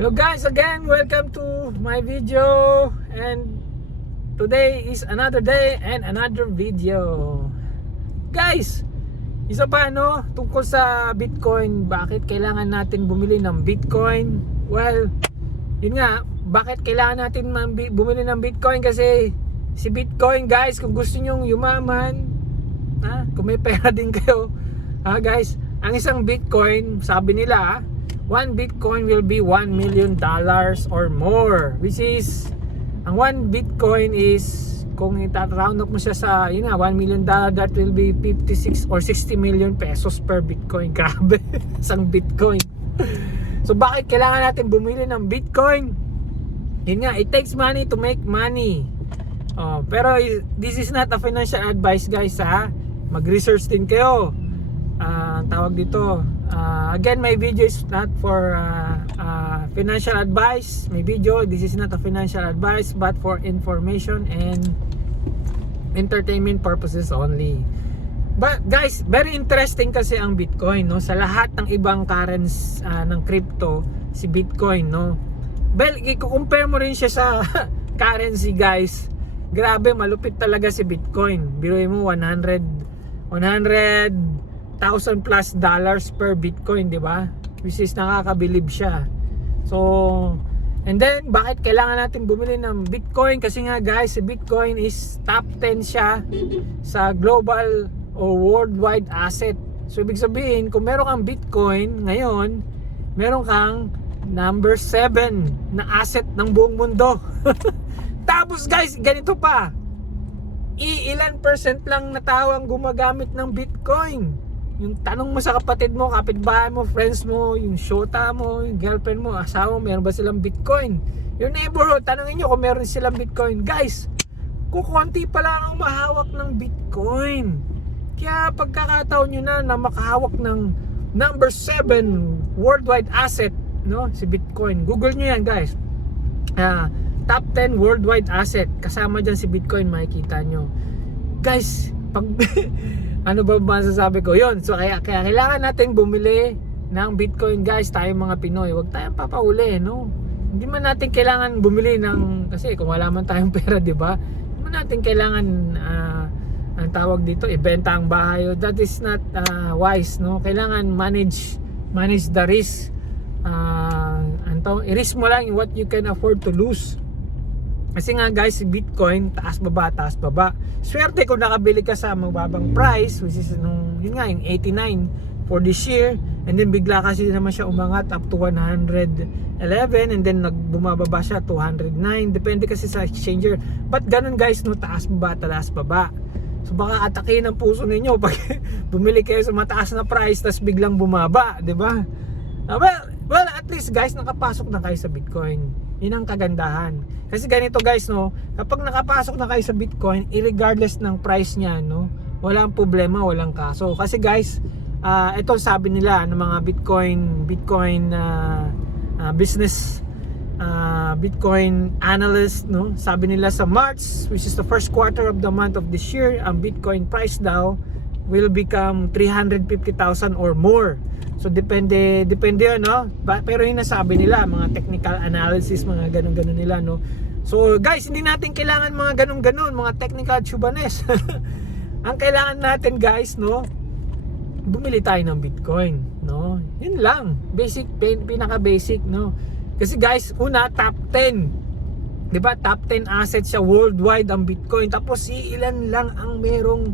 Hello guys, again welcome to my video, and today is another day and another video. Guys, isa pa tungkol sa Bitcoin. Bakit kailangan natin bumili ng Bitcoin? Well, yun nga, bakit kailangan natin bumili ng Bitcoin? Kasi si Bitcoin, guys, kung gusto nyong yumaman, kung may pera din kayo, guys, ang isang Bitcoin, sabi nila, 1 Bitcoin will be $1 million or more, which is ang 1 Bitcoin is, kung ita-round up mo siya sa $1 million, that will be 56 or 60 million pesos per Bitcoin. Grabe, isang Bitcoin. So bakit kailangan natin bumili ng Bitcoin? Yun nga, it takes money to make money. Pero this is not a financial advice, guys, mag-research din kayo. Tawag dito, again, my video is not for financial advice. My video, this is not a financial advice, but for information and entertainment purposes only. But guys, very interesting kasi ang Bitcoin, sa lahat ng ibang currency ng crypto, si Bitcoin, well, i-compare mo rin siya sa currency, guys. Grabe, malupit talaga si Bitcoin. Biruin mo, 100,000 plus dollars per Bitcoin, di ba? Which is nakakabilib siya. So, and then bakit kailangan natin bumili ng Bitcoin? Kasi nga, guys, si Bitcoin is top 10 siya sa global or worldwide asset. So ibig sabihin, kung meron kang Bitcoin ngayon, meron kang number 7 na asset ng buong mundo. Tapos, guys, ganito pa, ilan percent lang na tao ang gumagamit ng Bitcoin. Yung tanong mo sa kapatid mo, kapitbahay mo, friends mo, yung shota mo, yung girlfriend mo, asawa mo, meron ba silang Bitcoin? Your neighborhood, tanongin nyo kung meron silang Bitcoin. Guys, kukunti pa lang ang mahawak ng Bitcoin. Kaya pagkakataon nyo na makahawak ng number 7 worldwide asset, si Bitcoin. Google nyo yan, guys. Top 10 worldwide asset. Kasama dyan si Bitcoin, makikita nyo. Guys, pag ano ba masasabi ko? Yun. So kaya kailangan natin bumili ng Bitcoin, guys, tayong mga Pinoy. Huwag tayong papauli, Hindi man natin kailangan bumili kasi kung wala man tayong pera, di ba? Hindi man natin kailangan ang tawag dito, ibenta ang bahay. That is not wise, Kailangan manage the risk. I-risk mo lang what you can afford to lose. Kasi nga, guys, si Bitcoin, taas baba. Swerte kung nakabili ka sa mababang price, which is yung 89 for this year, and then bigla kasi naman siya umangat up to 111, and then bumababa siya 209, depende kasi sa exchanger. But ganun, guys, taas baba. So baka atakin ang puso ninyo pag bumili kayo sa mataas na price tas biglang bumaba, di ba? Well, at least, guys, nakapasok na kayo sa Bitcoin. Yun ang kagandahan. Kasi ganito, guys, kapag nakapasok na kayo sa Bitcoin, irregardless ng price niya, walang problema, walang kaso. Kasi, guys, ito sabi nila ng mga Bitcoin business, Bitcoin analyst, sabi nila sa March, which is the first quarter of the month of this year, ang Bitcoin price daw will become 350,000 or more. So depende yun, pero yung nasabi nila, mga technical analysis, mga ganun-ganun nila, So guys, hindi natin kailangan mga ganun-ganun, mga technical chubanes. Ang kailangan natin, guys, bumili tayo ng Bitcoin, Yun lang, basic, pinaka-basic, Kasi, guys, una, top 10. 'Di ba? Top 10 assets siya worldwide ang Bitcoin. Tapos ilan lang ang merong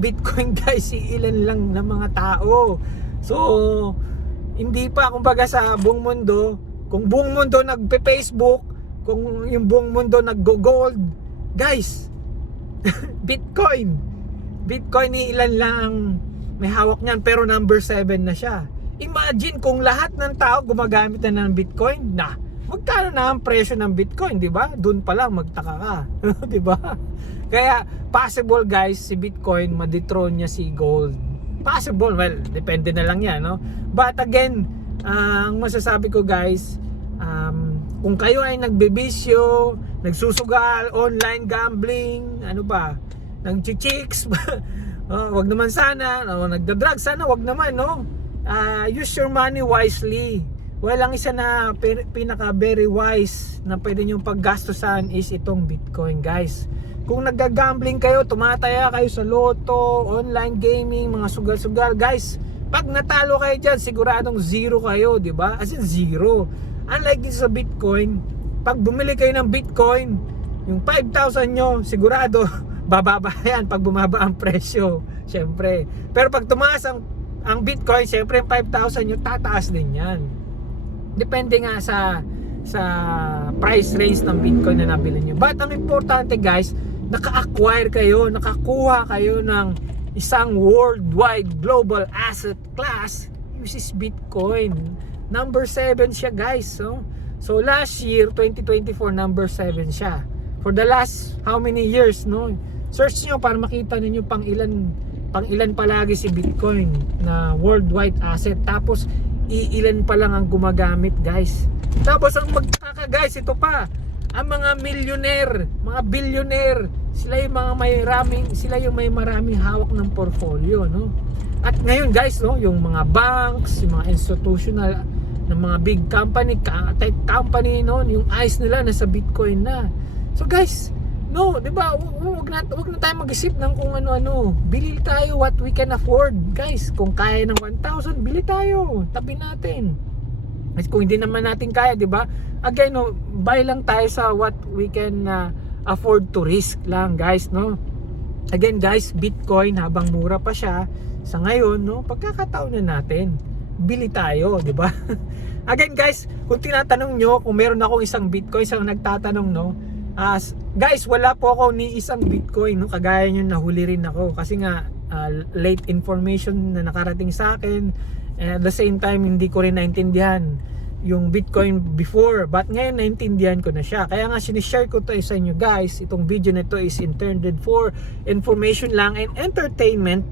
Bitcoin, guys, ilan lang ng mga tao. So, hindi pa, kumbaga, sa buong mundo, kung buong mundo nagpe-Facebook, kung yung buong mundo nag-gold, guys, Bitcoin ilan lang ang may hawak niyan, pero number 7 na siya. Imagine kung lahat ng tao gumagamit na ng Bitcoin, magkano na ang presyo ng Bitcoin, di ba? Doon pa lang magtaka ka, di ba? Kaya possible, guys, si Bitcoin ma-dethrone niya si gold. Possible, well, depende na lang yan, But again, ang masasabi ko, guys, kung kayo ay nagbibisyo, nagsusugal, online gambling, nagchichicks, wag naman sana, nagda-drugs, sana wag naman, use your money wisely. walang isa na pinaka very wise na pwede nyo paggastusan is itong Bitcoin, guys. Kung nagga-gambling kayo, tumataya kayo sa loto, online gaming, mga sugal-sugal, guys, pag natalo kayo dyan, siguradong zero kayo, di ba? As in zero. Unlike din sa Bitcoin, pag bumili kayo ng Bitcoin, yung 5,000 nyo, sigurado bababa yan pag bumaba ang presyo, syempre. Pero pag tumaas ang Bitcoin, syempre yung 5,000 nyo, tataas din yan. Depende nga sa price range ng Bitcoin na nabili nyo. But ang importante, guys, naka-acquire kayo, nakakuha kayo ng isang worldwide global asset class, which is Bitcoin. Number 7 siya, guys. So last year, 2024, number 7 siya. For the last how many years, no? Search nyo para makita ninyo pang ilan palagi si Bitcoin na worldwide asset. Tapos iilan pa lang ang gumagamit, guys. Tapos ang magtaka, guys, ito pa, ang mga millionaire, mga billionaire, sila yung may maraming hawak ng portfolio, no? At ngayon, guys, no, yung mga banks, yung mga institutional ng mga big company, tech company, no, yung eyes nila nasa Bitcoin na. So, guys, no, 'di ba? Wag na tayo mag-isip ng kung ano-ano. Bili tayo what we can afford, guys. Kung kaya ng 1,000, bili tayo. Tabi natin. At kung hindi naman natin kaya, 'di ba? Again, no, buy lang tayo sa what we can afford to risk lang, guys, no? Again, guys, Bitcoin habang mura pa siya sa ngayon, no, pagkakataon na natin, bili tayo, 'di ba? Again, guys, kung tinatanong nyo kung meron akong isang Bitcoin, sa nagtatanong, no, guys, wala po ako ni isang Bitcoin, no? Kagaya nyo, nahuli rin ako kasi nga late information na nakarating sa akin, and at the same time hindi ko rin naintindihan yung Bitcoin before, but ngayon naintindihan ko na siya. Kaya nga sinishare ko to sa inyo, guys. Itong video na to is intended for information lang and entertainment,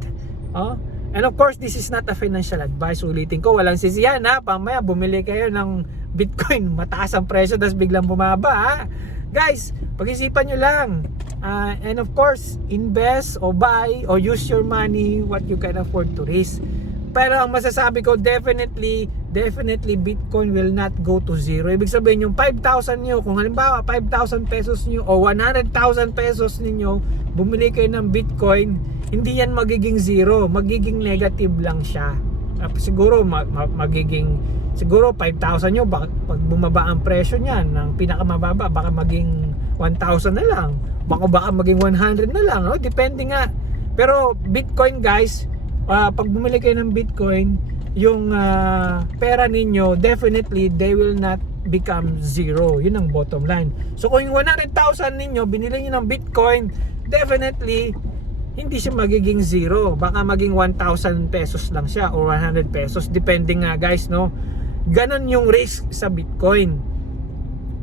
and of course this is not a financial advice. Ulitin ko, walang sisiyan, ha. Pamaya bumili kayo ng Bitcoin, mataas ang presyo tapos biglang bumaba, ha. Guys, pag-isipan nyo lang, and of course invest or buy or use your money what you can afford to risk. Pero ang masasabi ko, definitely Bitcoin will not go to zero. Ibig sabihin yung 5,000 nyo, kung halimbawa 5,000 pesos nyo o 100,000 pesos ninyo, bumili kayo ng Bitcoin, hindi yan magiging zero, magiging negative lang siya. Siguro siguro 5,000 nyo, pag bumaba ang presyo niyan ng pinakamababa, baka maging 1,000 na lang, baka maging 100 na lang, no? Depende nga. Pero Bitcoin, guys, pag bumili kayo ng Bitcoin, yung pera ninyo, definitely they will not become zero. Yun ang bottom line. So kung yung 100,000 ninyo binili niyo ng Bitcoin, definitely hindi siya magiging zero, baka maging 1,000 pesos lang siya or 100 pesos, depende nga, guys, no? Ganon yung risk sa Bitcoin.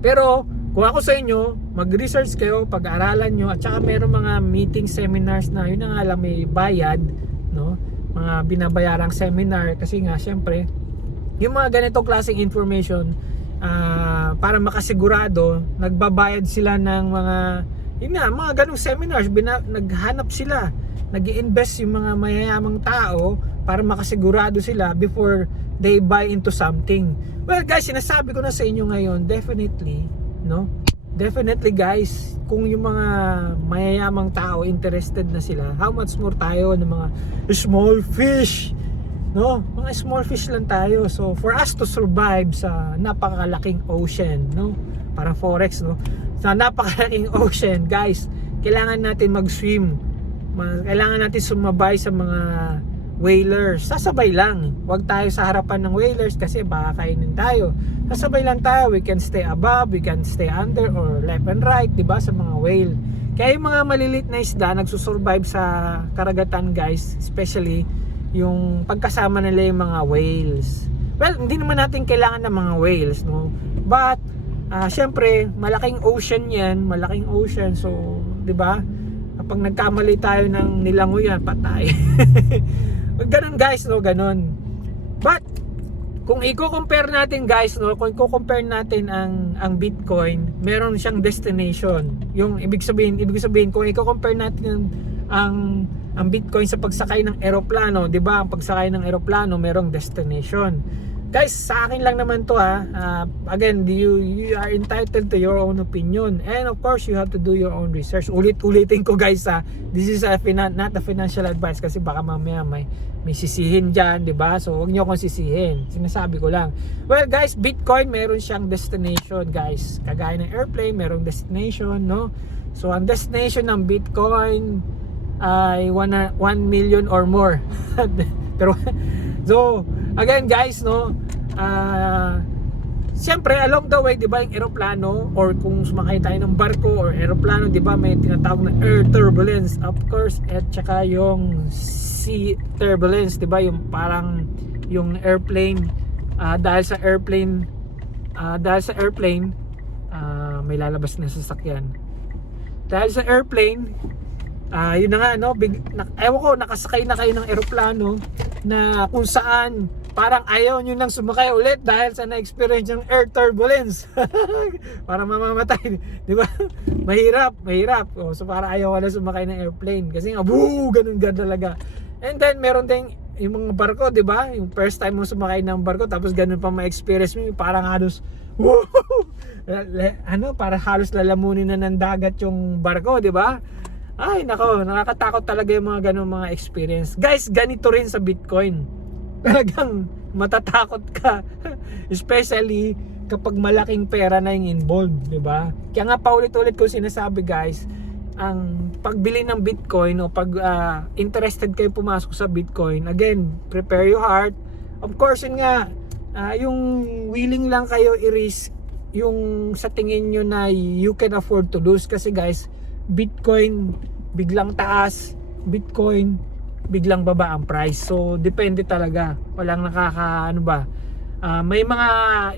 Pero kung ako sa inyo, mag-research kayo, pag-aralan nyo, at saka meron mga meeting, seminars na yun nga lang may bayad, no? Mga binabayarang seminar, kasi nga syempre yung mga ganitong klaseng information, para makasigurado, nagbabayad sila ng mga ganong seminars, naghanap sila, nag-i-invest yung mga mayayamang tao para makasigurado sila before they buy into something. Well, guys, sinasabi ko na sa inyo ngayon, definitely, no? Definitely, guys, kung yung mga mayayamang tao interested na sila, how much more tayo ng mga small fish, no? Mga small fish lang tayo. So for us to survive sa napakalaking ocean, no? Parang forex, no? Sa napakalaking ocean, guys, kailangan natin mag-swim. Kailangan natin sumabay sa mga whalers. Sasabay lang. Huwag tayo sa harapan ng whalers kasi baka kainin tayo. Sasabay lang tayo. We can stay above, we can stay under or left and right, 'di ba, sa mga whale. Kaya yung mga maliliit na isda nagsusurvive sa karagatan, guys, especially yung pagkasama nila yung mga whales. Well, hindi naman natin kailangan ng mga whales, no? But syempre, malaking ocean 'yan, malaking ocean. So, 'di ba? Kapag nagkamali tayo ng nilanguyan, patay. Ganon, guys, no, ganon. But kung i-compare natin, guys, no, kung i-compare natin ang Bitcoin, meron siyang destination. Yung ibig sabihin kung i-compare natin ang Bitcoin sa pagsakay ng eroplano, 'di ba? Ang pagsakay ng eroplano merong destination. guys, sa akin lang naman to ha. Again, you are entitled to your own opinion, and of course you have to do your own research. Ulitin ko guys ha, this is not a financial advice kasi baka mamaya may sisihin dyan, di ba? So huwag nyo akong sisihin, sinasabi ko lang. Well guys, Bitcoin meron siyang destination guys, kagaya ng airplane merong destination, no? So ang destination ng Bitcoin ay 1 million or more. Pero so again guys, no, siyempre along the way, di ba, yung eroplano or kung sumakay tayo ng barko or eroplano, di ba, may tinatawag na air turbulence, of course, at saka yung sea turbulence, di ba, yung parang yung airplane, dahil sa airplane may lalabas na sasakyan. Dahil sa airplane, yun na nga, no, ewan ko, nakasakay na kayo ng eroplano na kung saan parang ayaw nyo nang sumakay ulit dahil sa na-experience yung air turbulence. Parang mamamatay, di ba? Mahirap. So parang ayaw na sumakay ng airplane kasi nga, ganun talaga. And then meron din yung mga barko, di ba? Yung first time mo sumakay ng barko tapos ganun pa ma-experience mo, parang halos para halos lalamunin na ng dagat yung barko, di ba? Ay nako, nakakatakot talaga yung mga ganung mga experience. Guys, ganito rin sa Bitcoin. Talagang matatakot ka. Especially kapag malaking pera na yung involved, di ba? Kaya nga paulit-ulit ko sinasabi guys, ang pagbili ng Bitcoin o pag interested kayo pumasok sa Bitcoin, again, prepare your heart. Of course, yun nga, yung willing lang kayo i-risk yung sa tingin nyo na you can afford to lose. Kasi guys, Bitcoin biglang taas, Bitcoin biglang baba ang price. So depende talaga. Walang may mga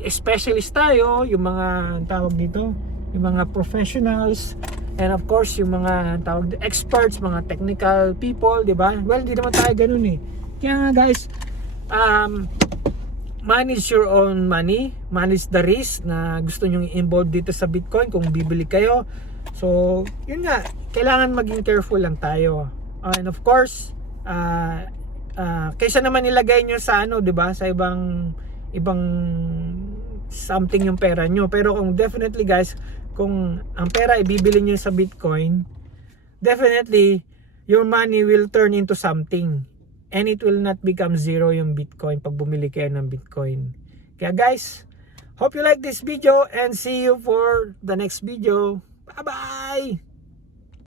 specialist tayo, yung mga tawag dito, yung mga professionals, and of course yung mga tawag experts, mga technical people, di ba? Well, di naman tayo ganun eh. Kaya nga guys, manage your own money, manage the risk na gusto nyo i-involve dito sa Bitcoin kung bibili kayo. So, yun nga, kailangan maging careful lang tayo. And of course, kaysa naman ilagay nyo sa 'di ba, sa ibang something yung pera nyo. Pero kung definitely guys, kung ang pera ibibili nyo sa Bitcoin, definitely your money will turn into something. And it will not become zero yung Bitcoin pag bumili kayo ng Bitcoin. Kaya guys, hope you like this video and see you for the next video. Bye-bye!